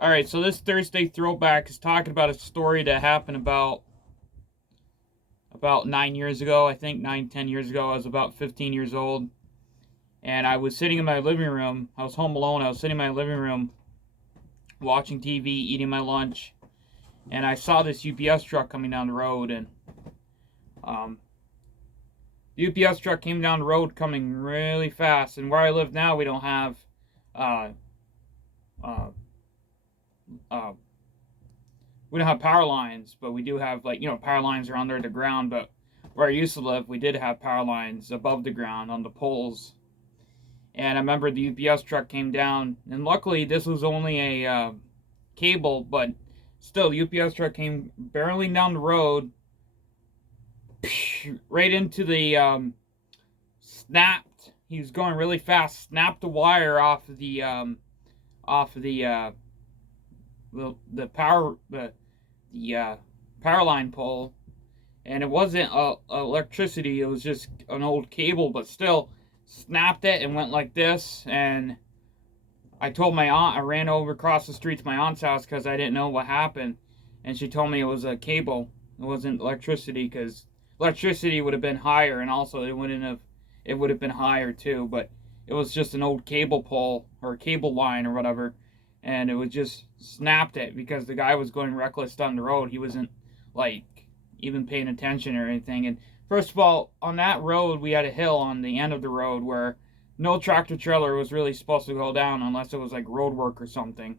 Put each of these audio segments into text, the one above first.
Alright, so this Thursday throwback is talking about a story that happened about 9 years ago. I think 9, 10 years ago. I was about 15 years old. And I was sitting in my living room. I was home alone. I was sitting in my living room watching TV, eating my lunch. And I saw this UPS truck coming down the road. And um, the UPS truck came down the road coming really fast. And where I live now, we don't have uh, uh, uh, we don't have power lines, but we do have, like, power lines are under the ground. But where I used to live, we did have power lines above the ground on the poles. And I remember the UPS truck came down, and luckily this was only a cable, but still, the UPS truck came barreling down the road, right into the snapped. He was going really fast, snapped the wire off of the power line pole, and it wasn't electricity. It was just an old cable, but still snapped it and went like this. And I told my aunt. I ran over across the street to my aunt's house because I didn't know what happened, and she told me it was a cable. It wasn't electricity, because electricity would have been higher, and also it would have been higher too. But it was just an old cable pole or cable line or whatever, and it was just snapped it because the guy was going reckless down the road. He wasn't, like, even paying attention or anything. And first of all, on that road, we had a hill on the end of the road where no tractor trailer was really supposed to go down unless it was like road work or something.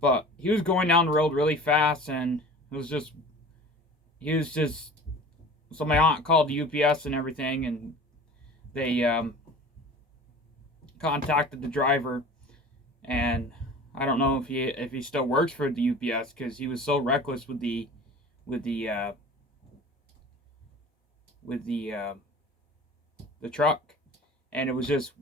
But he was going down the road really fast, and he was just. So my aunt called the UPS and everything, and they contacted the driver. And I don't know if he still works for the UPS, because he was so reckless with the truck. And it was just,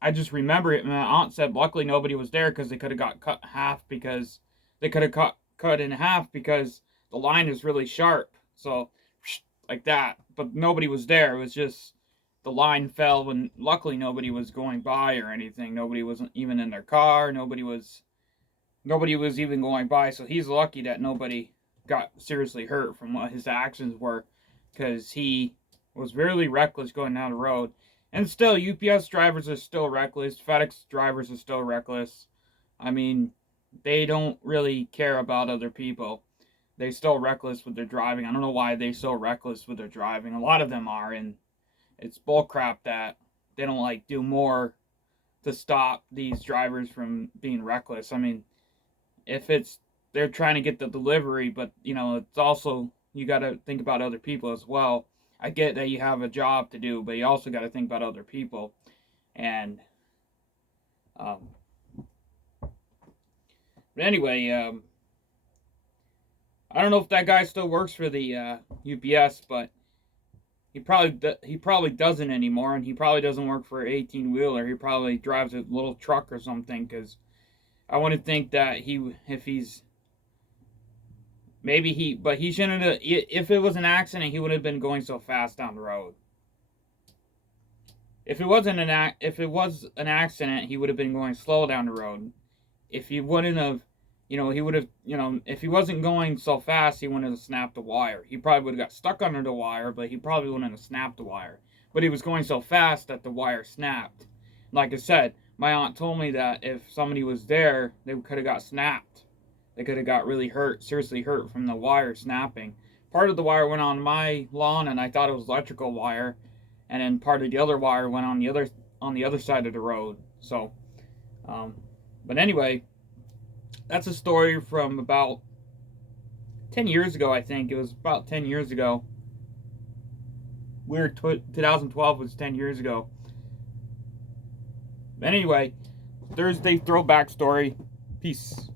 I just remember it. My aunt said luckily nobody was there, because they could have got cut in half, because they could have cut in half because the line is really sharp. So like that, but nobody was there. It was just the line fell when luckily nobody was going by or anything. Nobody wasn't even in their car. Nobody was even going by. So he's lucky that nobody got seriously hurt from what his actions were, because he was really reckless going down the road. And still, UPS drivers are still reckless. FedEx drivers are still reckless. I mean, they don't really care about other people. They're still reckless with their driving. I don't know why they're so reckless with their driving. A lot of them are, and it's bullcrap that they don't, like, do more to stop these drivers from being reckless. I mean, if they're trying to get the delivery, but it's also, you got to think about other people as well. I get that you have a job to do, but you also got to think about other people. And but anyway, I don't know if that guy still works for the UPS, but he probably doesn't anymore, and he probably doesn't work for an 18-wheeler. He probably drives a little truck or something, because I want to think that but he shouldn't have. If it was an accident, he would have been going so fast down the road. If it was an accident, he would have been going slow down the road. If he wouldn't have, he would have, if he wasn't going so fast, he wouldn't have snapped the wire. He probably would have got stuck under the wire, but he probably wouldn't have snapped the wire. But he was going so fast that the wire snapped. Like I said, my aunt told me that if somebody was there, they could have got snapped. They could have got really hurt, seriously hurt from the wire snapping. Part of the wire went on my lawn, and I thought it was electrical wire, and then part of the other wire went on the other side of the road. So, but anyway, that's a story from about 10 years ago. I think it was about 10 years ago. 2012 was 10 years ago. But anyway, Thursday throwback story. Peace.